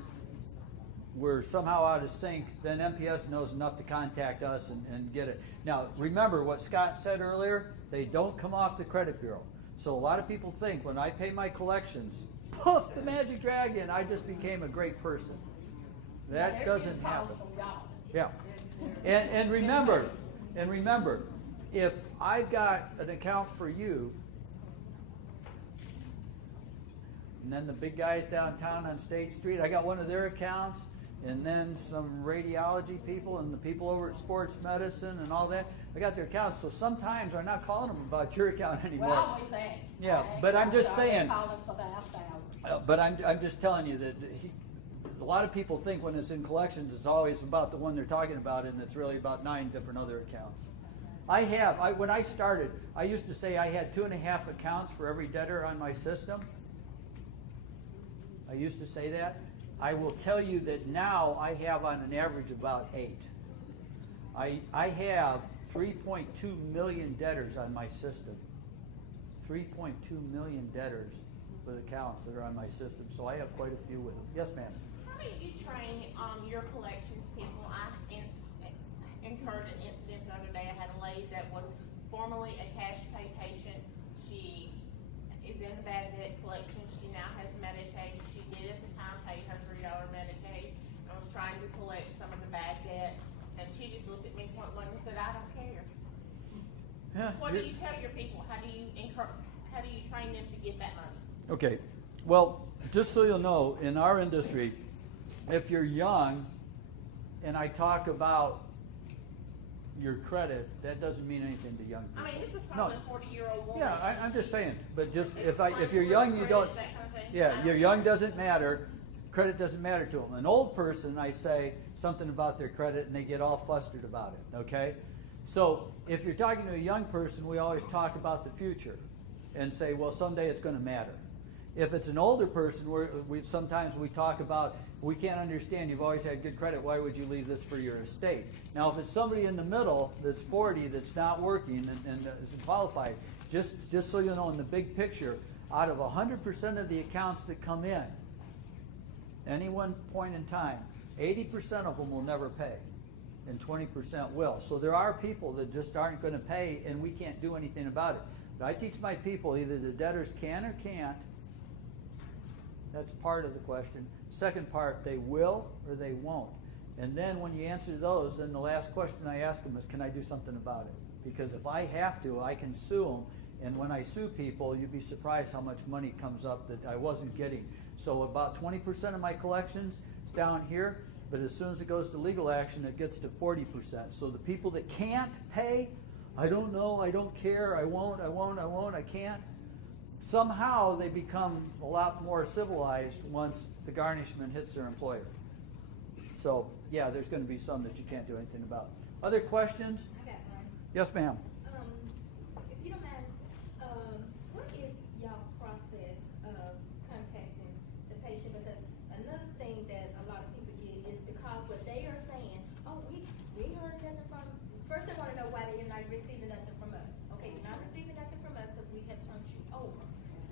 we're somehow out of sync, then MPS knows enough to contact us and get it. Now, remember what Scott said earlier, they don't come off the credit bureau. So a lot of people think when I pay my collections, poof, the magic dragon, I just became a great person. That They're doesn't getting calls happen. from y'all. Yeah. And remember, if I've got an account for you, and then the big guys downtown on State Street, I got one of their accounts, and then some radiology people and the people over at Sports Medicine and all that, I got their accounts. So sometimes I'm not calling them about your account anymore. Well, I always ask. Yeah, I ask but I'm just them, saying- Calling for the after hours. But I'm just telling you that a lot of people think when it's in collections, it's always about the one they're talking about, and it's really about 9 different other accounts. When I started, I used to say I had 2.5 accounts for every debtor on my system. I used to say that. I will tell you that now I have on an average about 8. I have 3.2 million debtors on my system. 3.2 million debtors with accounts that are on my system, so I have quite a few with them. Yes, ma'am. How do you train your collections people? I incurred an incident the other day. I had a lady that was formerly a cash pay patient. She is in the bad debt collection. She now has Medicaid. She did at the time pay her $3 Medicaid and was trying to collect some of the bad debt. And she just looked at me point blank and said, I don't care. Yeah, What do you tell your people? How do you train them to get that money? Okay, well, just so you'll know, in our industry, if you're young, and I talk about your credit, that doesn't mean anything to young people. I mean, this is No. probably a 40-year-old woman. Yeah, I'm just saying, but just It's if you're young, you don't. that kind of thing. Yeah, you're young doesn't matter. Credit doesn't matter to them. An old person, I say something about their credit, and they get all flustered about it. Okay, so if you're talking to a young person, we always talk about the future, and say, well, someday it's going to matter. If it's an older person, sometimes we talk about, we can't understand, you've always had good credit, why would you leave this for your estate? Now, if it's somebody in the middle that's 40 that's not working and isn't qualified, just so you know, in the big picture, out of 100% of the accounts that come in, any one point in time, 80% of them will never pay, and 20% will. So there are people that just aren't going to pay, and we can't do anything about it. I teach my people either the debtors can or can't. That's part of the question. Second part, they will or they won't. And then when you answer those, then the last question I ask them is, can I do something about it? Because if I have to, I can sue them. And when I sue people, you'd be surprised how much money comes up that I wasn't getting. So about 20% of my collections is down here, but as soon as it goes to legal action, it gets to 40%. So the people that can't pay, I don't know, I don't care, I won't, I can't. Somehow they become a lot more civilized once the garnishment hits their employer. So, yeah, there's going to be some that you can't do anything about. Other questions? I got one. Yes, ma'am. If you don't mind, what is y'all process of contacting the patient? Because another thing that a lot of people get is because what they are saying, oh, we heard nothing from, first they want to know why they're not receiving nothing from us. Okay, you're not receiving nothing from us because we have turned you over.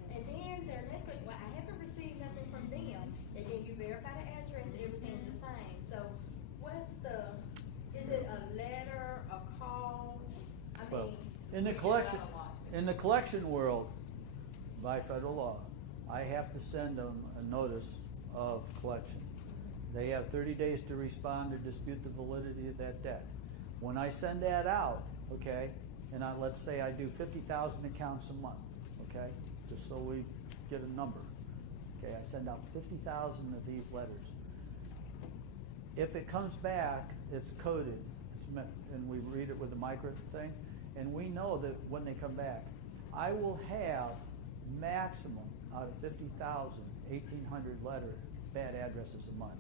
And then their next question, well, I haven't received nothing from them. And then you verify the address, everything's the same. So what's is it a letter, a call? I Well, mean. in the collection world, by federal law, I have to send them a notice of collection. They have 30 days to respond or dispute the validity of that debt. When I send that out, okay, and let's say I do 50,000 accounts a month, okay, just so we get a number. Okay, I send out 50,000 of these letters. If it comes back, it's coded, and we read it with a micro thing, and we know that when they come back, I will have maximum out of 50,000, 1,800 bad addresses a month.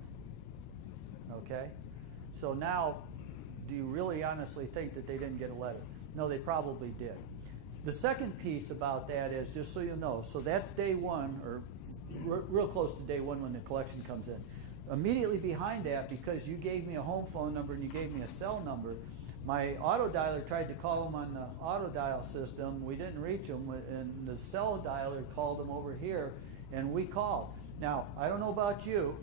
Okay? So now, do you really honestly think that they didn't get a letter? No, they probably did. The second piece about that is, just so you know, so that's day one, or real close to day one when the collection comes in. Immediately behind that, because you gave me a home phone number and you gave me a cell number, my auto dialer tried to call them on the auto dial system. We didn't reach them, and the cell dialer called them over here, and we called. Now, I don't know about you.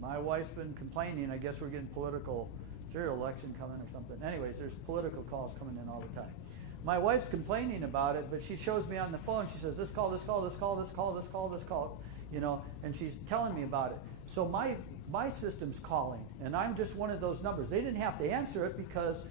My wife's been complaining. I guess we're getting political serial election coming or something. Anyways, there's political calls coming in all the time. My wife's complaining about it, but she shows me on the phone. She says, this call, this call, this call, this call, this call, this call, you know, and she's telling me about it. So my system's calling, and I'm just one of those numbers. They didn't have to answer it because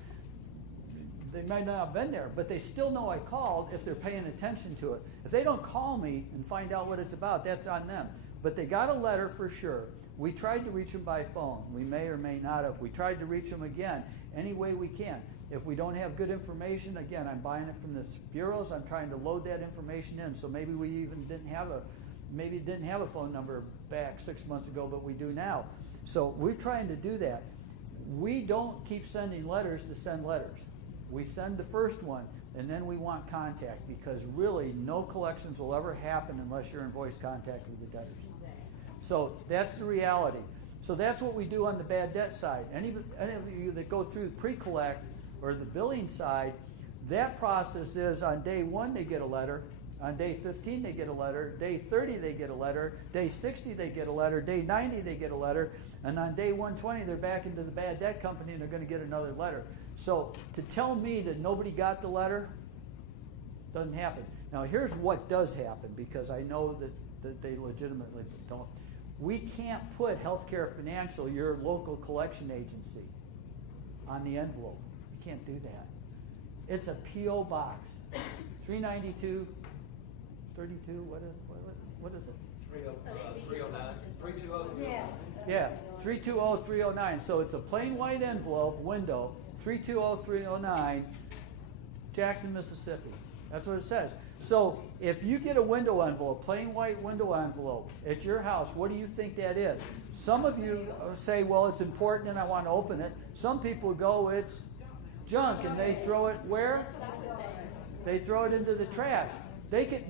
they might not have been there, but they still know I called if they're paying attention to it. If they don't call me and find out what it's about, that's on them. But they got a letter for sure. We tried to reach them by phone. We may or may not have. We tried to reach them again any way we can. If we don't have good information, again, I'm buying it from the bureaus. I'm trying to load that information in. So maybe we even didn't have a phone number back 6 months ago, but we do now. So we're trying to do that. We don't keep sending letters to send letters. We send the first one, and then we want contact, because really no collections will ever happen unless you're in voice contact with the debtors. So that's the reality. So that's what we do on the bad debt side. Any of you that go through pre-collect or the billing side, that process is on day 1 they get a letter, on day 15 they get a letter, day 30 they get a letter, day 60 they get a letter, day 90 they get a letter, and on day 120 they're back into the bad debt company and they're going to get another letter. So to tell me that nobody got the letter doesn't happen. Now here's what does happen, because I know that they legitimately don't. We can't put Healthcare Financial, your local collection agency, on the envelope. You can't do that. It's a P.O. box, 392, 32, what is it? 309, 320. Yeah, 320309. So it's a plain white envelope window, 320309, Jackson, Mississippi. That's what it says. So if you get a window envelope, plain white window envelope at your house, what do you think that is? Some of you say, well, it's important and I want to open it. Some people go, it's junk, and they throw it where? They throw it into the trash.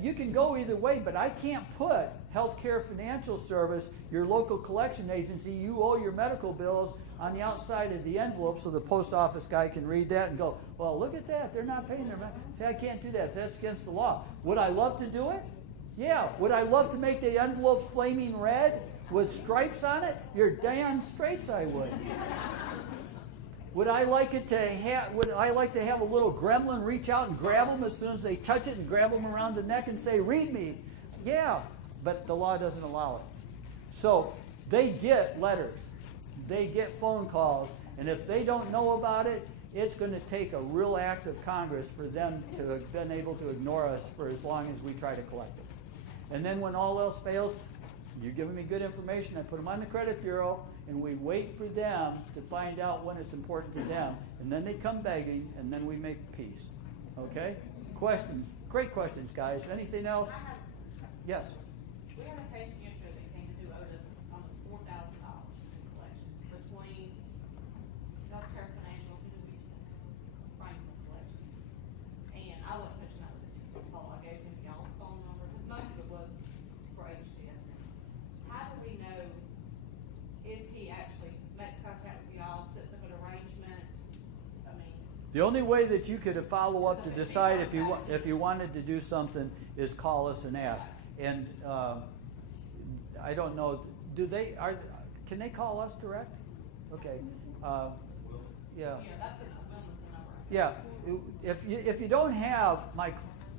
You can go either way, but I can't put Healthcare Financial Service, your local collection agency, you owe your medical bills, on the outside of the envelope so the post office guy can read that and go, well, look at that, they're not paying their money. See, I can't do that. That's against the law. Would I love to do it? Yeah. Would I love to make the envelope flaming red with stripes on it? You're damn straight I would. Would I like it to have? Would I like to have a little gremlin reach out and grab them as soon as they touch it and grab them around the neck and say, "Read me"? Yeah, but the law doesn't allow it. So they get letters, they get phone calls, and if they don't know about it, it's going to take a real act of Congress for them to have been able to ignore us for as long as we try to collect it. And then when all else fails, you're giving me good information, I put them on the credit bureau, and we wait for them to find out when it's important to them, and then they come begging, and then we make peace. Okay? Questions? Great questions, guys. Anything else? Yes? We had a patient yesterday that came who owed us almost $4,000 in collections between healthcare financial, Franklin collections. And I wasn't touching that with a 10-foot pole. I gave him y'all's phone number, because most of it was for HCF. How do we know if he actually makes contact with y'all, sets up an arrangement? I mean, The only way that you could follow up to decide if you wanted to do something is call us and ask. And I don't know, can they call us direct? Okay. Yeah. yeah, that's the Wilmington number. Yeah. If you don't have my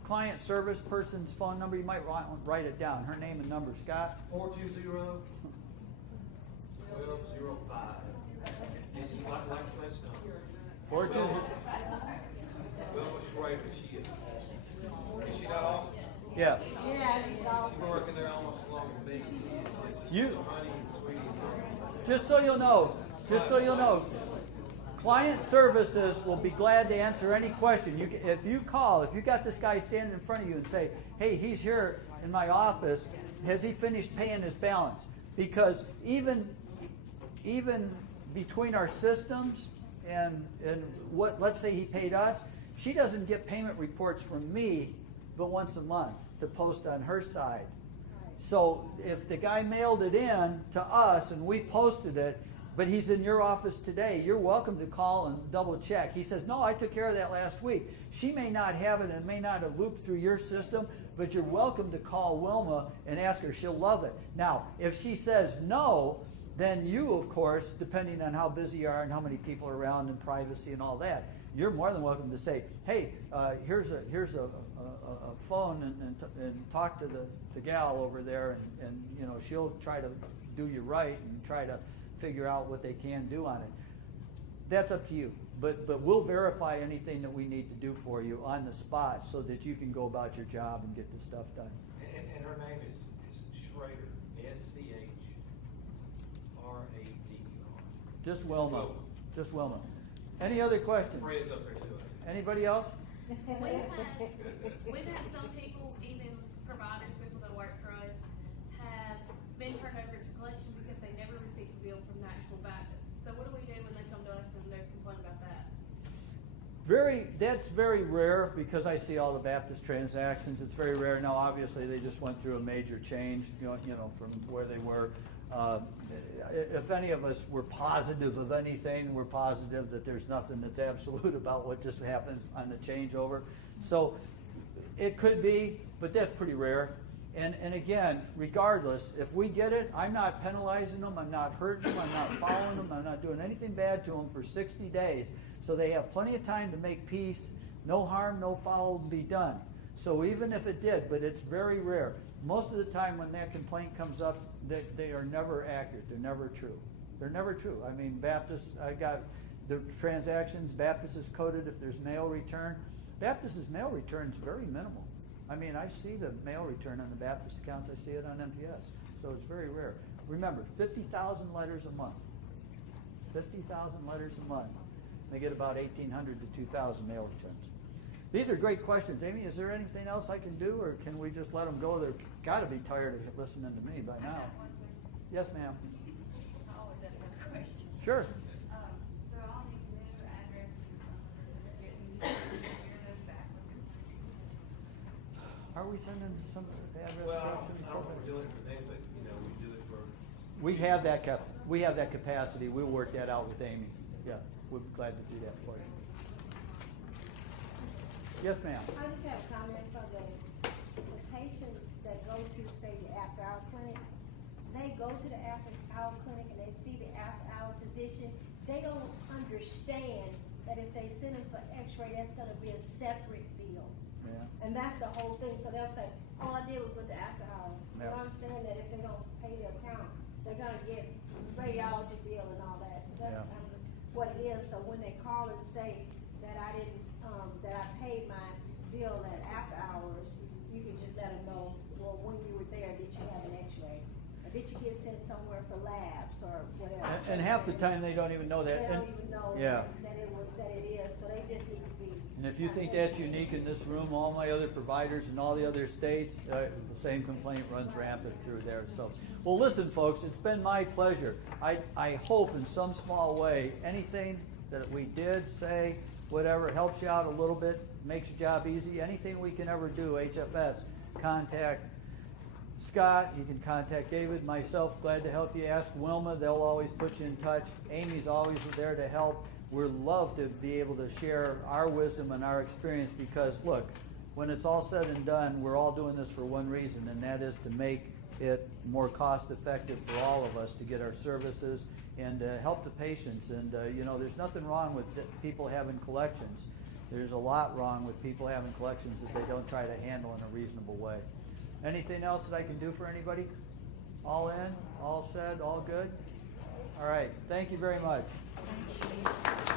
client service person's phone number, you might write it down. Her name and number, Scott. 420-1205. It's like Flintstone. 420. Wilma Schrader, she is awesome. Is she not awesome? Yeah. She's been working there almost as long as me. She's You- so honey and sweetie. Just so you'll know, client services will be glad to answer any question. If you call, if you got this guy standing in front of you and say, "Hey, he's here in my office. Has he finished paying his balance?" Because even between our systems and what, let's say he paid us, she doesn't get payment reports from me but once a month to post on her side. So if the guy mailed it in to us and we posted it, but he's in your office today, you're welcome to call and double check. He says, "No, I took care of that last week." She may not have it and may not have looped through your system, but you're welcome to call Wilma and ask her. She'll love it. Now, if she says no, then you, of course, depending on how busy you are and how many people are around and privacy and all that, you're more than welcome to say, "Hey, here's a phone and talk to the gal over there, and you know she'll try to do you right and try to figure out what they can do on it." That's up to you, but we'll verify anything that we need to do for you on the spot so that you can go about your job and get the stuff done. And her name is Schrader, SCHRADER. Just Wilma. Any other questions? Fred's up there too. Anybody else? We've had some people, even providers, people that work for us, have been turned over to collection because they never received a bill from the actual Baptist. So what do we do when they come to us and they complain about that? That's very rare because I see all the Baptist transactions. It's very rare. Now, obviously, they just went through a major change, you know, from where they were. If any of us were positive of anything, we're positive that there's nothing that's absolute about what just happened on the changeover. So it could be, but that's pretty rare. And again, regardless, if we get it, I'm not penalizing them, I'm not hurting them, I'm not following them, I'm not doing anything bad to them for 60 days. So they have plenty of time to make peace. No harm, no foul will be done. So even if it did, but it's very rare. Most of the time when that complaint comes up, they are never accurate. They're never true. They're never true. I mean, Baptist, I got the transactions, Baptist is coded if there's mail return. Baptist's mail return is very minimal. I mean, I see the mail return on the Baptist accounts. I see it on MPS. So it's very rare. Remember, 50,000 letters a month. 50,000 letters a month. They get about 1,800 to 2,000 mail returns. These are great questions. Amy, is there anything else I can do, or can we just let them go? They've got to be tired of listening to me by now. I have one question. Yes, ma'am. I always have one question. Sure. So all these new addresses and phone numbers that are getting, share those back with them? Are we sending some address Well, I correction? don't know if we're doing it for them, but, you know, we do it for. We have that capacity. We'll work that out with Amy. Yeah, we'll be glad to do that for you. Yes, ma'am. I just have a comment for the patients that go to, say, the after-hour clinics. They go to the after-hour clinic and they see the after-hour physician, they don't understand that if they send them for x-ray, that's gonna be a separate bill. Yeah. And that's the whole thing, so they'll say, all I did was with the after hours. They Yeah. don't understand that if they don't pay their account, they're gonna get radiology bill and all that, so that's Yeah. kind of what it is. So when they call and say that I didn't, that I paid my bill at after hours, you can just let them know, well, when you were there, did you have an x-ray? Or did you get sent somewhere for labs or whatever? And half the time, they don't even know that. They And- don't even know Yeah. that it is, so they just need to be. And if you think that's unique in this room, all my other providers in all the other states, the same complaint runs rampant through there. So, well, listen, folks, it's been my pleasure. I hope in some small way, anything that we did, say, whatever, helps you out a little bit, makes your job easy. Anything we can ever do, HFS, contact Scott, you can contact David, myself, glad to help you. Ask Wilma, they'll always put you in touch. Amy's always there to help. We'd love to be able to share our wisdom and our experience because, look, when it's all said and done, we're all doing this for one reason, and that is to make it more cost effective for all of us to get our services and help the patients. And, you know, there's nothing wrong with people having collections. There's a lot wrong with people having collections that they don't try to handle in a reasonable way. Anything else that I can do for anybody? All in? All said? All good? All right. Thank you very much. Thank you.